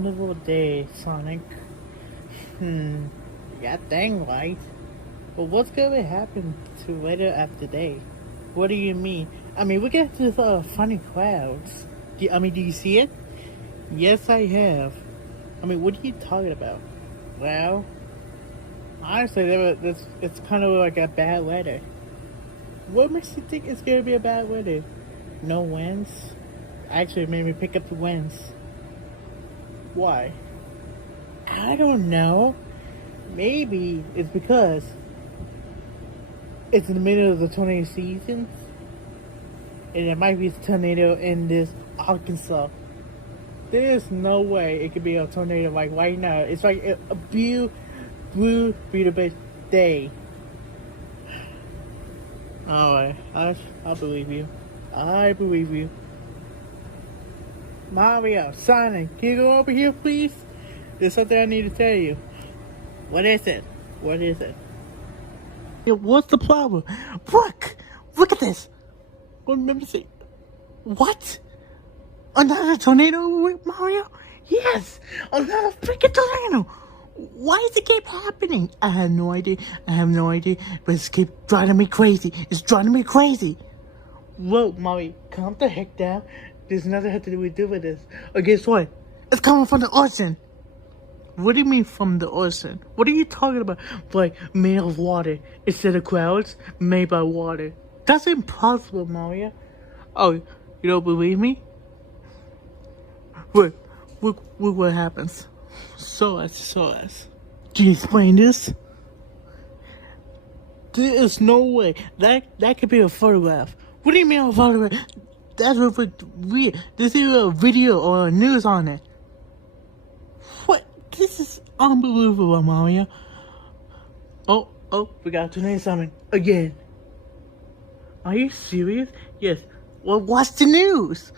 wonderful day, Sonic. Yeah, dang right. But what's gonna happen to later after day? What do you mean? I mean, we got this funny clouds. Do you see it? Yes, I have. I mean, what are you talking about? Well, honestly, it's kind of like a bad weather. What makes you think it's gonna be a bad weather? No winds? Actually, it made me pick up the winds. Why? I don't know. Maybe it's because it's in the middle of the tornado season, and there might be a tornado in this Arkansas. There's no way it could be a tornado like right now. It's like a beautiful day. Alright, I believe you. I believe you. Mario, Sonic, can you go over here, please? There's something I need to tell you. What is it? What is it? Yeah, what's the problem? Look at this. Let me see. What? Another tornado, Mario? Yes, another freaking tornado. Why does it keep happening? I have no idea. But it's keep driving me crazy. It's driving me crazy. Whoa, Mario, calm the heck down. There's nothing to do with this. Or guess what? It's coming from the ocean. What do you mean from the ocean? What are you talking about? Like, made of water instead of clouds made by water. That's impossible, Mario. Oh, you don't believe me? Look what happens. So us. Can you explain this? There is no way. That could be a photograph. What do you mean a photograph? That's weird. There's either a video or a news on it. What? This is unbelievable, Mario. Oh, we got a tornado summon again. Are you serious? Yes. Well, what's the news?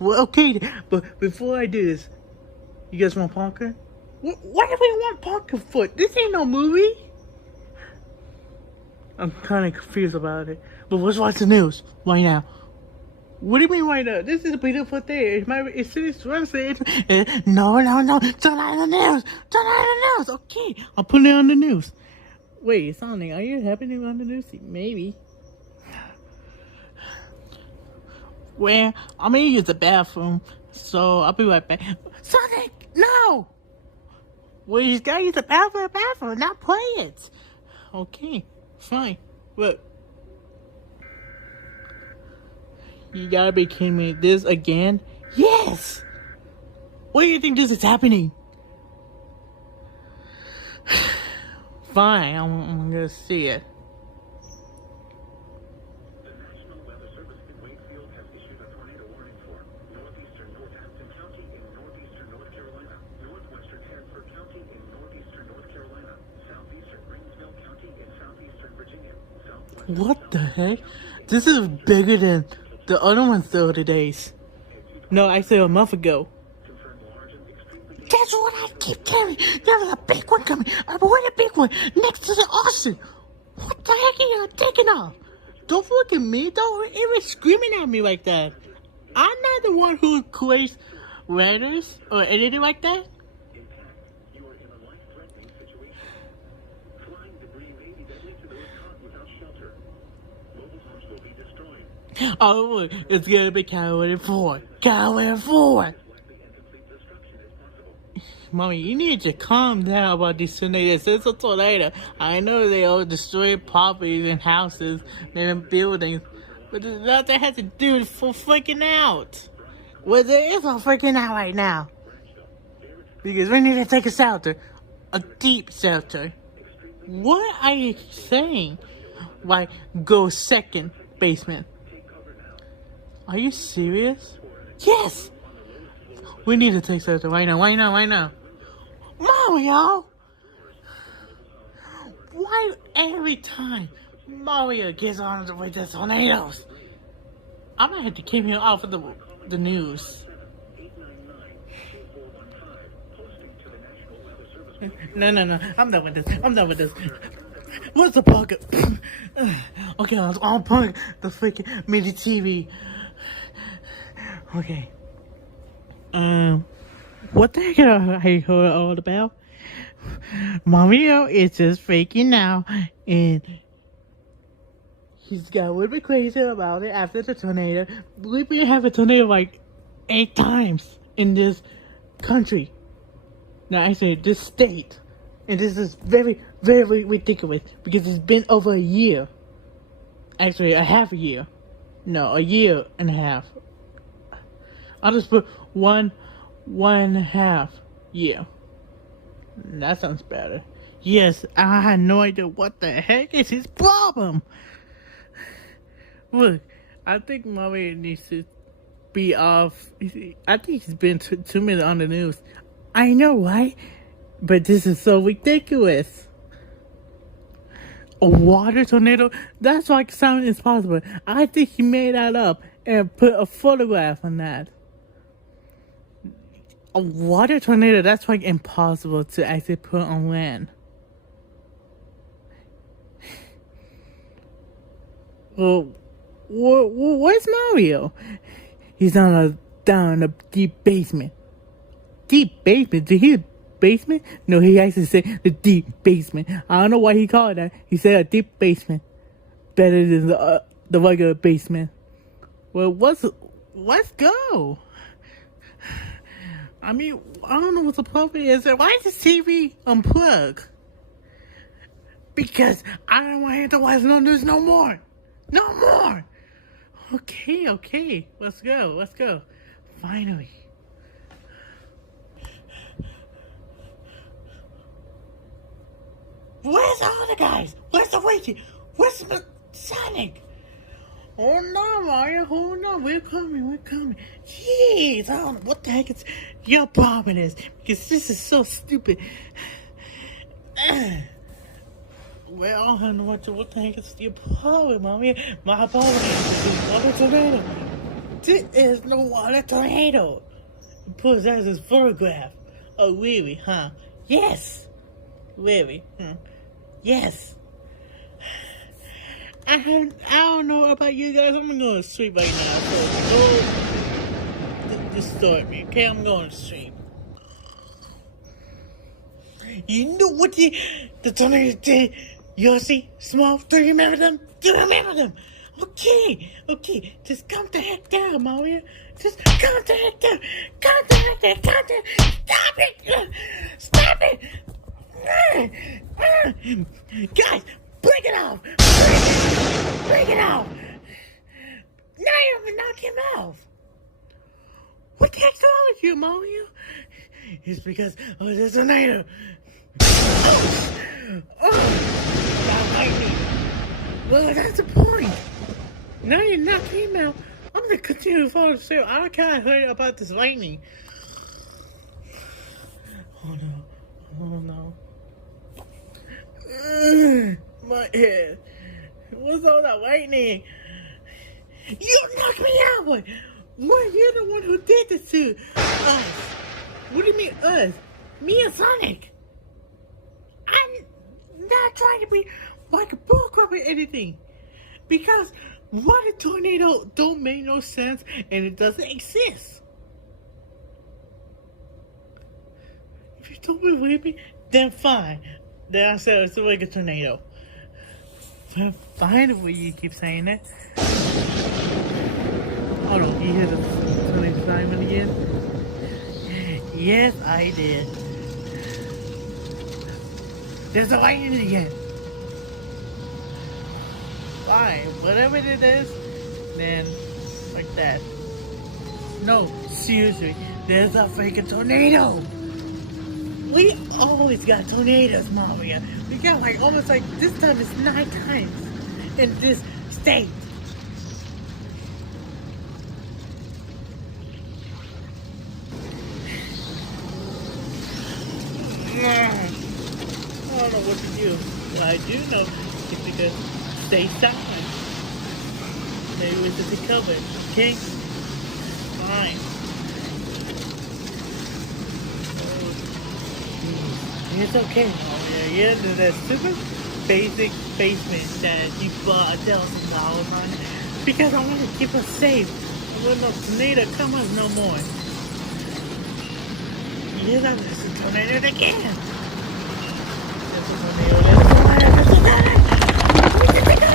Well, okay, but before I do this, you guys want popcorn? Why do we want popcorn for? This ain't no movie. I'm kind of confused about it. But let's watch the news right now. What do you mean right now? This is a beautiful day. It's Wednesday. No. Turn on the news. Turn on the news. Okay, I'll put it on the news. Wait, Sonic, are you happy to be on the news? Maybe. Well, I'm gonna use the bathroom, so I'll be right back. Sonic, no! Well, you gotta use the bathroom, not play it. Okay, fine. Look. You gotta be kidding me. This again? Yes! What do you think this is happening? Fine, I'm gonna see it. The National Weather Service in Wakefield has issued a tornado warning for northeastern Northampton County in northeastern North Carolina, northwestern Hanford County in northeastern North Carolina, southeastern Greensville County in southeastern Virginia, southwestern... What the heck? This is bigger than the other ones the other days. No, actually a month ago. That's what I keep telling you. There's a big one coming. Where's the big one? Next to the ocean. What the heck are you thinking of? Don't look at me. Don't even screaming at me like that. I'm not the one who creates writers or anything like that. You are in a life-threatening situation. Flying debris may be deadly to those caught without shelter. Mobile homes will be destroyed. Oh, look, it's gonna be California 4. California 4. Mommy, you need to calm down about these tornadoes. It's a tornado. I know they all destroy properties and houses and buildings, but there's nothing that has to do for freaking out. Well, there is a freaking out right now. Because we need to take a shelter. A deep shelter. What are you saying? Why, go second basement. Are you serious? Yes! We need to take shelter right now. Mario! Why every time Mario gets on with the tornadoes? I might have to keep him off of the news. No. I'm done with this. What's the pocket? Okay, I'll unplug the freaking mini TV. Okay. What the heck are I heard all about? Mario is just freaking out, and he's got a little bit crazy about it after the tornado. We've been having a tornado like 8 times in this country. Now I say this state. And this is very, very ridiculous because it's been over a year. Actually, a half a year. No, a year and a half. I'll just put one and a half year. That sounds better. Yes, I had no idea what the heck is his problem. Look, I think Mario needs to be off. I think he's been too many on the news. I know, right? But this is so ridiculous. A water tornado? That's like sound impossible. I think he made that up and put a photograph on that. A water tornado? That's like impossible to actually put on land. Well, where's Mario? He's down in a deep basement. Deep basement? Did he basement? No, he actually said the deep basement. I don't know why he called it that. He said a deep basement. Better than the regular basement. Well, let's go. I mean, I don't know what the problem is. Why is the TV unplugged? Because I don't want to hear the watch no news no more. No more. Okay. Let's go. Finally. Where's all the guys? Where's the Wiki? Where's Sonic? Oh no, Mario, hold on. We're coming. Jeez, I don't know what the heck is your problem is. Because this is so stupid. Well, I don't know what the heck is your problem, Mommy. My problem is water tornado. This is no water tornado. He pulls out his photograph. Oh, really, huh? Yes. Really? Yes. I don't know about you guys. I'm going to sleep right now. So don't disturb me, okay? I'm going to sleep. You know what the tornado did? Yossi, Small, do you remember them? Okay. Just calm the heck down, Mario. Just calm the heck down. Stop it. Guys, break it off. Break it off. Now you're gonna knock him off. What the heck's wrong with you, Mario? It's because of the tornado. That lightning. Well, that's the point. Now you're knocking him out. I'm gonna continue to fall asleep. I don't care about this lightning. Oh no. My head. What's all that lightning? You knocked me out! Well, you're the one who did this to us. What do you mean us? Me and Sonic. I'm not trying to be like a bullcrap or anything. Because water tornado don't make no sense and it doesn't exist. If you don't believe me, then fine. Then I said it's a regular tornado. Fine with you keep saying that. Hold on, you hear the tornado siren again? Yes, I did. There's a lightning again. Fine, whatever it is, then like that. No, seriously, there's a freaking tornado. We always got tornadoes, Mario. We got like almost like this time it's 9 times in this state. I don't know what to do. What I do know is because stay silent. Maybe we should be covered. Okay? Fine. It's okay, Mario. You're in that super basic basement that you bought $1,000 on because I want to keep us safe. I want no tornado come us no more. tornado. There's a tornado again. There's a tornado. There's a tornado. There's a tornado.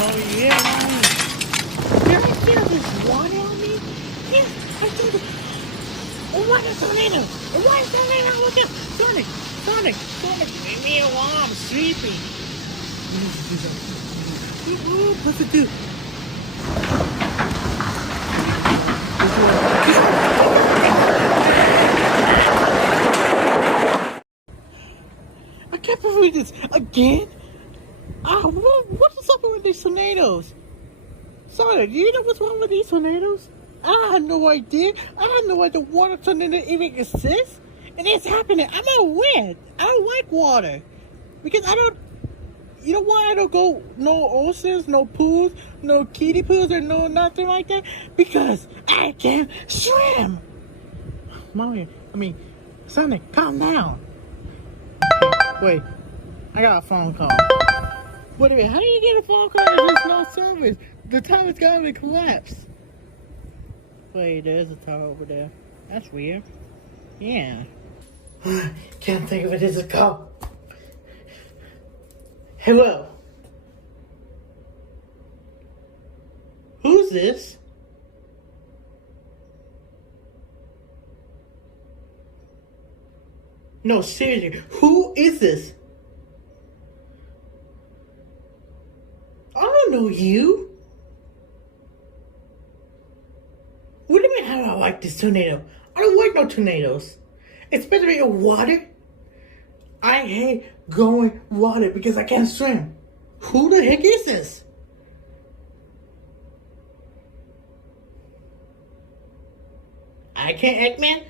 Oh yeah, mommy. Did I feel this water on me? Yes, I did. Oh, what a tornado! Oh, what a tornado! Look out! Sonic! Sonic! Sonic! Leave me alone! I'm sleeping! What's it do? I can't believe this! Again? What's up with these tornadoes? Sonic, do you know what's wrong with these tornadoes? I had no idea. I had no idea water tornado even exists. And it's happening. I'm aware. I don't like water. Because I don't... You know why I don't go no oceans, no pools, no kiddie pools, or no nothing like that? Because I can't swim. Mommy, Sonic, calm down. Wait, I got a phone call. Wait a minute, how do you get a phone call if there's no service? The tower's gotta collapse. Wait, there's a tower over there. That's weird. Yeah. Can't think of it as a call. Hello. Who's this? No, seriously, who is this? I don't know you. What do you mean, how do I like this tornado? I don't like no tornadoes. Especially in water. I hate going water because I can't swim. Who the heck is this? I can't, Eggman?